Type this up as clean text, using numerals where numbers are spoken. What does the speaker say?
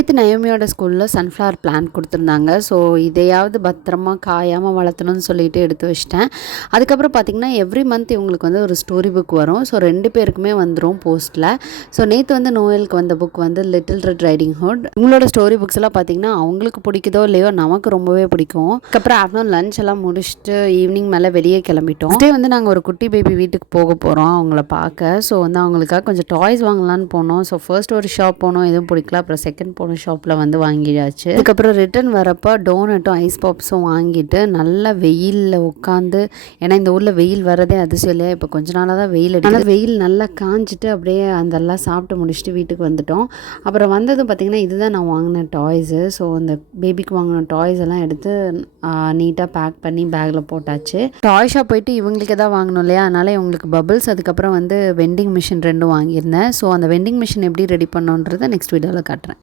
நேற்று நயோமியோட ஸ்கூலில் sunflower plant கொடுத்துருந்தாங்க. ஸோ இதையாவது பத்திரமா காயாமல் வளர்த்தணும்னு சொல்லிட்டு எடுத்து வச்சிட்டேன். அதுக்கப்புறம் பார்த்திங்கன்னா எவ்ரி மந்த் இவங்களுக்கு வந்து ஒரு ஸ்டோரி புக் வரும். ஸோ 2 பேருக்குமே வந்துடும் போஸ்ட்டில். ஸோ நேற்று வந்து நோயலுக்கு வந்த புக் வந்து லிட்டில் ரெட் ரைடிங் ஹுட். இவங்களோட ஸ்டோரி புக்ஸ் எல்லாம் பார்த்திங்கன்னா அவங்களுக்கு பிடிக்குதோ இல்லையோ நமக்கு ரொம்பவே பிடிக்கும். அதுக்கப்புறம் ஆஃப்டர்நூன் லஞ்ச் எல்லாம் முடிச்சுட்டு ஈவினிங் மேலே வெளியே கிளம்பிட்டோம். அதே வந்து நாங்கள் ஒரு குட்டி பேபி வீட்டுக்கு போக போகிறோம் அவங்கள பார்க்க. ஸோ வந்து அவங்களுக்காக கொஞ்சம் டாய்ஸ் வாங்கலான்னு போனோம். ஸோ ஃபர்ஸ்ட் ஒரு ஷாப் போனோம், எதுவும் பிடிக்கல. அப்புறம் செகண்ட் போன ஷாப்பில் வந்து வாங்கியாச்சு. அதுக்கப்புறம் ரிட்டன் வரப்போ டோனட்டும் ஐஸ் பாப்ஸும் வாங்கிட்டு நல்லா வெயிலில் உட்காந்து, ஏன்னா இந்த ஊரில் வெயில் வரதே அதிசயம் இல்லையா. இப்போ கொஞ்ச நாளாக தான் வெயில் அடிக்குது. வெயில் நல்லா காஞ்சிட்டு அப்படியே அதெல்லாம் சாப்பிட்டு முடிச்சுட்டு வீட்டுக்கு வந்துட்டோம். அப்புறம் வந்ததும் பார்த்திங்கன்னா இதுதான் நான் வாங்கின டாய்ஸு. ஸோ அந்த பேபிக்கு வாங்கின டாய்ஸ் எல்லாம் எடுத்து நீட்டாக பேக் பண்ணி பேக்கில் போட்டாச்சு. டாய் ஷாப் போயிட்டு இவங்களுக்கு எதாவது வாங்கணும் இல்லையா, அதனால் இவங்களுக்கு பபிள்ஸ், அதுக்கப்புறம் வந்து வெண்டிங் மிஷின் 2 வாங்கியிருந்தேன். ஸோ அந்த வெண்டிங் மிஷின் எப்படி ரெடி பண்ணோன்றதை நெக்ஸ்ட் வீடியோவில் காட்டுறேன்.